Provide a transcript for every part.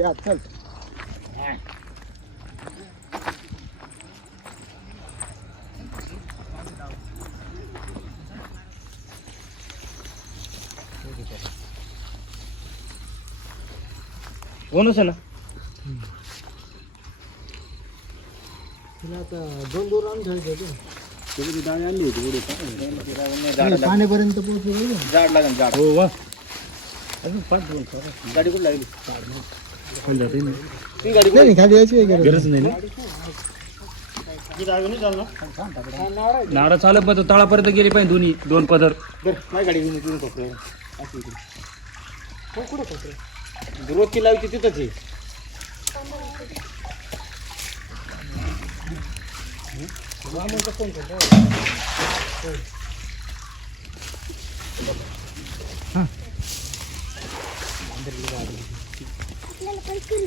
द्या चल. कोणच आहे ना? तुला आता दोन दोन त्याची डाळी आणली होती उडी पाण्यापर्यंत पोहोचू झाड लागेल झाड हो वा. अजून पाच दोन गाडी कुठे लागली? नाही खाली यायची काय गरज नाही ना नाडा चालत पण तळापर्यंत गेली पाहिजे दोन्ही दोन पदर. माझी गाडी घेऊन तिथून कोपरे अशी इकडे.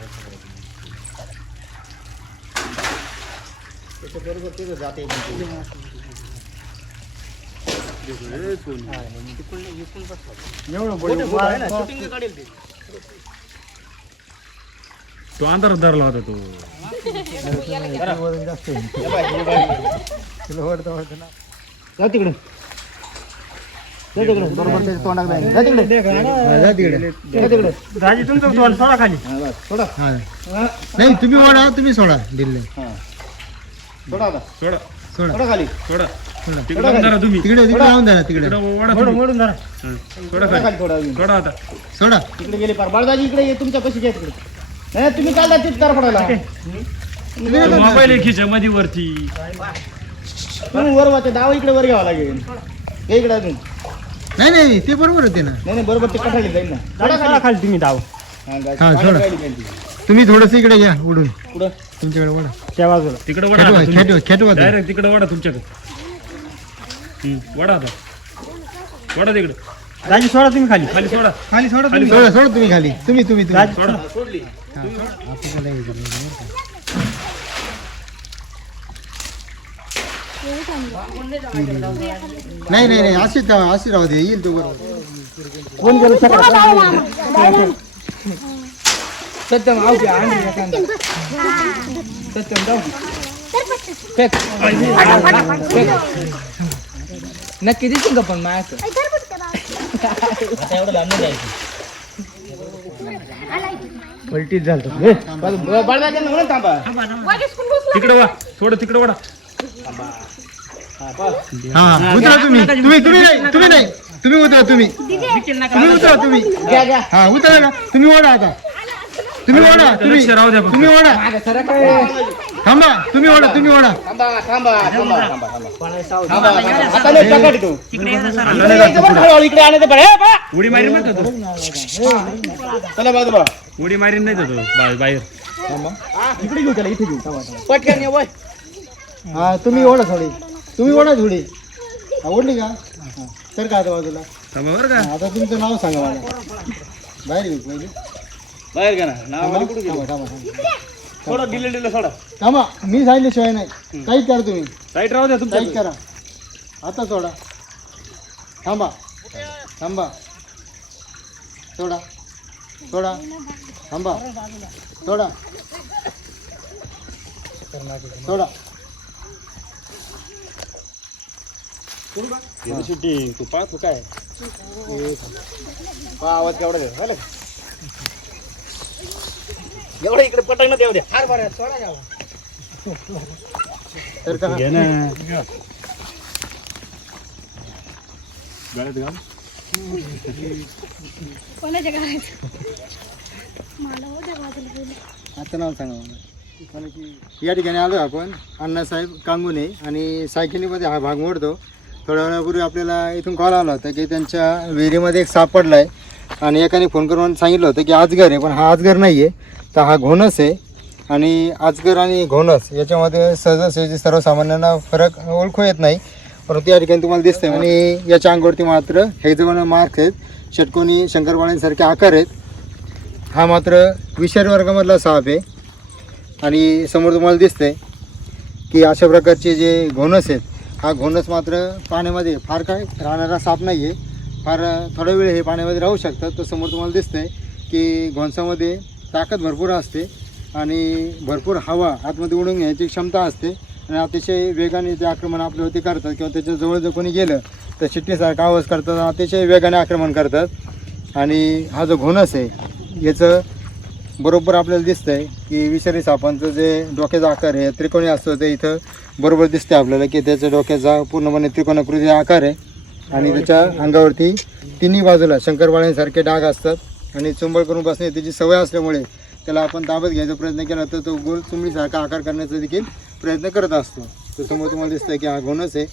रोजची लावायची तिथंच आहे बरोबर तिथं जाते एवढं तो अंधारात धरला होता तो वजन जास्त आहे. तुला वरतं वरतं ना. जा तिकडे जा तिकडे. बरोबर त्याच्या तोंडात जाईल. जा तिकडे. जा तिकडे. जा तिकडे. राजी तुमचं तोंड सोडा खाली. सोडा. नाही तुम्ही ओढा तुम्ही सोडा दिल्ली. सोडा आता. सोडा. सोडा. सोडा खाली. सोडा. सोडा. तिकडे तिकडे तिकडे लावून द्या तिकडे. तिकडे. मोडून धरा. सोडा खाली. सोडा आता. सोडा. इकडे गेले पार. बाळदाजी इकडे ये तुमच्या कशी घ्या तिकडे. नाही तुम्ही काल जाते तार पडायला. मोबाईल आहे खिच्या मध्ये वरती तुम्ही वर वाचे डाव इकडे वर घ्यावा लागेल. हे इकडे अजून. नाही नाही ते बरोबर होते ना. नाही नाही बरोबर ते कठा जाईल ना. खाली. तुम्ही धाव. हा सोडा तुम्ही थोडस इकडे घ्या उडून. पुढं तुमच्याकडे ओढा. त्या बाजूला. तिकडे वडा खेटवा तुम्ही. खेटवा खेटवा ते. डायरेक्ट तिकडे वडा तुमच्याकडे. वडा आता. वडा तिकडे. दाजी सोडा तुम्ही खाली. खाली सोडा. खाली सोडा तुम्ही. सोडा. सोडा तुम्ही खाली. तुम्ही तुम्ही तुम्ही. सोडा. आपल्याला हे. नाही नाही नाही अशीच अशी राहू दे येईल तो बरोबर. कोण गेलं सत्यम आव द्या आणि. सत्यम जाऊ फेक. फेक. नक्की दिसेल का पण माझ्याचं आता एवढं जायचं. पलटीच झालं तिकडे वा थोडं तिकडे वडा हा उतरा तुम्ही. तुम्ही तुम्ही नाही तुम्ही नाही. तुम्ही उतरा तुम्ही. तुम्ही उतरा तुम्ही. हा उतरा ना. तुम्ही ओढा आता. तुम्ही ओढा तुम्ही. तुम्ही ओढा. थांबा तुम्ही ओढा तुम्ही ओढा. हे. उडी मारीन नाही का तो चला. उडी मारीन नाही का तो बा- बाहेर. इकडे घेऊ त्याला इथे घेऊ. पटकन ये वय. हा तुम्ही ओढा थोडी तुम्ही ओढा थोडी हा ओढली का हा. सर का आता बाजूला थांबा बरं का हा, आता तुमचं नाव सांगा मला बाहेर घेऊ पहिले बाहेर घ्या ना थांबा थांबा थांबा थांबा. थोडा दिले दिले सोडा थांबा मी सांगितल्याशिवाय नाही काहीच करा तुम्ही राईट राहू द्या तुमच्या काहीच करा आता सोडा थांबा थांबा सोडा सोडा थांबा सोडा सोडा शूटिंग तू पाहतो काय? हा, आवाज केवढा झालं का? एवढं इकडे पटक ना देऊ द्या हार बरं सोडा घ्यावा तर का घे ना. गळ्यात घाल. कोणाच्या घरात? मला होत्या बाजूला पहिले. आता नाव सांगा मला. कारण की या ठिकाणी आलो आपण. अण्णासाहेब कांगुने आणि सायकलीमध्ये हा भाग मोडतो. थोड्या वेळापूर्वी आपल्याला इथून कॉल आला होता की त्यांच्या विहिरीमध्ये एक साप पडला आहे आणि एकाने फोन करून सांगितलं होतं की आजगर आहे पण हा आजगर नाही आहे तर हा घोणस आहे. आणि आजगर आणि घोणस याच्यामध्ये सहजासहजी सर्वसामान्यांना फरक ओळखू येत नाही. परंतु या ठिकाणी तुम्हाला दिसतंय. आणि याच्या अंगावरती मात्र हेक्झागोनल मार्क आहेत षटकोनी शंकरपाळ्यांसारखे आकार आहेत हा मात्र विषारी वर्गामधला साप आहे. आणि समोर तुम्हाला दिसतंय की अशा प्रकारचे जे घोणस आहेत हा घोणस मात्र पाण्यामध्ये फार काय राहणारा साप नाही आहे फार थोडा वेळ हे पाण्यामध्ये राहू शकतात तर समोर तुम्हाला दिसतंय की घोणसामध्ये ताकद भरपूर असते आणि भरपूर हवा आतमध्ये उडून घ्यायची क्षमता असते आणि अतिशय वेगाने ते आक्रमण आपल्यावरती करतात किंवा त्याच्याजवळ जर कोणी गेलं तर शिट्टीसारखा आवाज करतात अतिशय वेगाने आक्रमण करतात. आणि हा जो घोणस आहे याचं बरोबर आपल्याला दिसतंय की विषारी सापांचं जे डोक्याचा आकार आहे त्रिकोणी असतो ते इथं बरोबर दिसतंय आपल्याला की त्याच्या डोक्याचा पूर्णपणे त्रिकोणाकृती आकार आहे. आणि त्याच्या अंगावरती तिन्ही बाजूला शंकरवाळ्यांसारखे डाग असतात. आणि चुंबळ करून बसणे त्याची सवय असल्यामुळे त्याला आपण ताब्यात घ्यायचा प्रयत्न केला तर तो गोल चुंबळीसारखा आकार करण्याचा देखील प्रयत्न करत असतो. तर समोर तुम्हाला दिसतंय की हा घोणस आहे.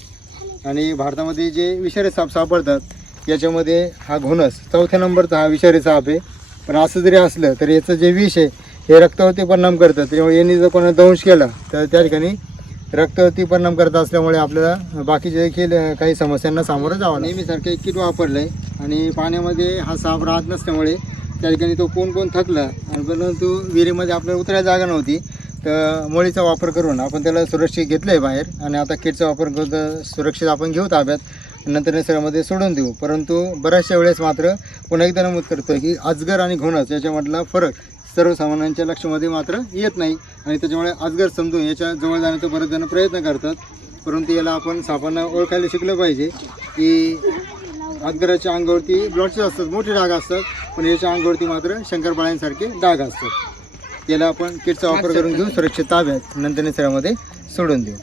आणि भारतामध्ये जे विषारी साप सापडतात याच्यामध्ये हा घोणस चौथ्या नंबरचा हा विषारी साप आहे. पण असं जरी असलं तर याचं जे विष आहे हे रक्तावरती परिणाम करतं. त्यामुळे यांनी जर कोणा दंश केला तर त्या ठिकाणी रक्तावरती परिणाम करत असल्यामुळे आपल्याला बाकीचे देखील काही समस्यांना सामोरं जावं नेहमीसारखं एक किट वापरलं आहे आणि पाण्यामध्ये हा साप राहत नसल्यामुळे त्या ठिकाणी तो कोण कोण थकला आणि परंतु विहिरीमध्ये आपल्याला उतरायला जागा नव्हती तर मोळीचा वापर करून आपण त्याला सुरक्षित घेतलं आहे बाहेर. आणि आता किटचा वापर करून सुरक्षित आपण घेऊ ताब्यात. नंतर निसर्गामध्ये सोडून देऊ. परंतु बऱ्याचशा वेळेस मात्र पुन्हा एकदा नमूद करतो की अजगर आणि घोणस याच्यामधला फरक सर्वसामान्यांच्या लक्षामध्ये मात्र येत नाही. आणि त्याच्यामुळे अजगर समजून याच्या जवळ जाण्याचा बरेच जण प्रयत्न करतात. परंतु याला आपण सापांना ओळखायला शिकलं पाहिजे की अजगराच्या अंगावरती ब्लॉटचे असतात मोठे डाग असतात पण याच्या अंगावरती मात्र शंकरपाळ्यांसारखे डाग असतात. याला आपण किटचा वापर करून घेऊन सुरक्षित ताब्यात. नंतर निसर्गामध्ये सोडून देऊ.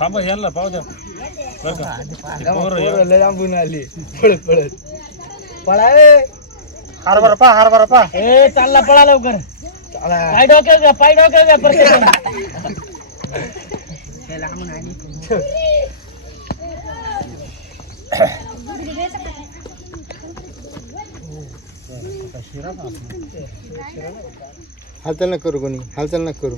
थांबा यांना पाहू द्या. लांबून आली. पळत पळत पळाय हरभरा पा हरभरा पा ए चालला पळा लवकर. पाय डोक्यात घ्या पाय डोक्यात घ्या प्रत्येक हालचाल नका करू कोणी. हालचाल नका करू.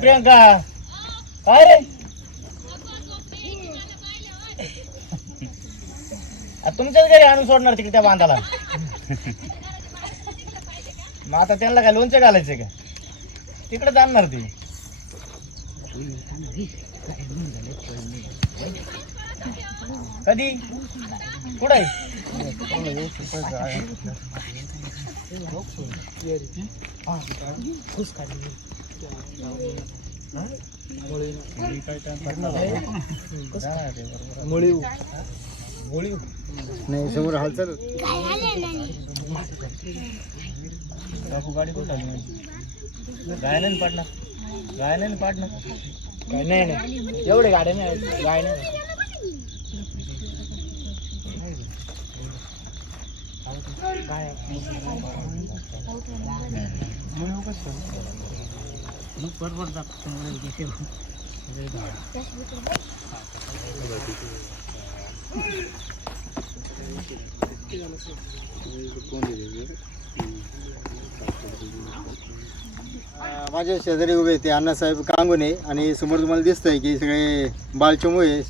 प्रियंका. काय रे? तुमच्याच घरी आणून सोडणार तिकडे त्या बांधाला. मग आता त्यांना काय लोणचं घालायचं का? तिकडे जाणार ती. कधी? कुठे नाही समोर हालचाल बापू गाडी कुठं आली माझी? गाय नाही पाडणार गाय नाही ना पाडणार काय नाही नाही. एवढे गाड्या नाही गाय नाही अं, माझ्या शेजारी उभे ते अण्णासाहेब कांगुने आणि समोर तुम्हाला दिसतंय की सगळे बालचमू आहे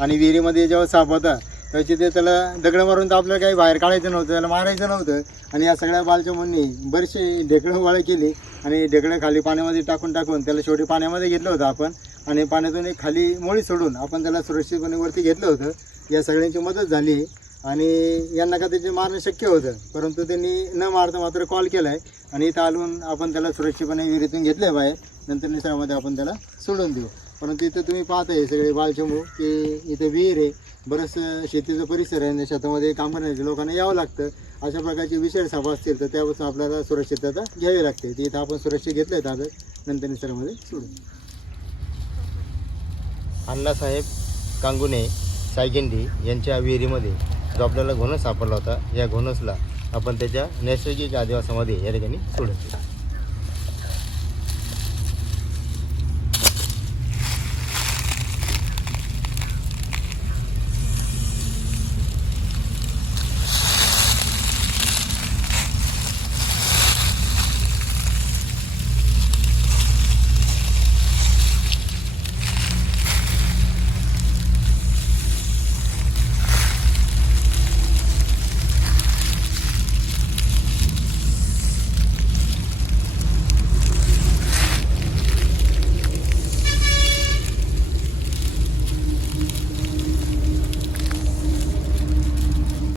आणि विहिरीमध्ये जेव्हा साप होता त्याची ते त्याला दगडं मारून तर आपल्याला काही बाहेर काढायचं नव्हतं त्याला मारायचं नव्हतं. आणि या सगळ्या बालचमूंनी बरेचसे ढेकळं वाळे केली आणि ढेकळं खाली पाण्यामध्ये टाकून टाकून त्याला शेवटी पाण्यामध्ये घेतलं होतं आपण. आणि पाण्यातून एक खाली मोळी सोडून आपण त्याला सुरक्षितपणे वरती घेतलं होतं. या सगळ्यांची मदत झाली. आणि यांना का त्याचे मारणं शक्य होतं? परंतु त्यांनी न मारता मात्र कॉल केला आहे आणि इथं आलून आपण त्याला सुरक्षितपणे विहिरीतून घेतलं बाहेर. नंतर निसर्गामध्ये आपण त्याला सोडून देऊ. परंतु इथं तुम्ही पाहताय सगळे बालचमू की इथं विहीर आहे. बरंचसं शेतीचा परिसर आहे. आणि शेतामध्ये काम करण्याच्या लोकांना यावं लागतं. अशा प्रकारचे विषय सभा असतील तर त्यापासून आपल्याला सुरक्षितता घ्यावी लागते. इथं आपण सुरक्षित घेतलं आहे ताब्यात नंतर निसर्गामध्ये सोडून अण्णासाहेब कांगुने सायगिंडी यांच्या विहिरीमध्ये जो आपल्याला घोणस सापडला होता. या घोणसला आपण त्याच्या नैसर्गिक आदिवासामध्ये या ठिकाणी सोडत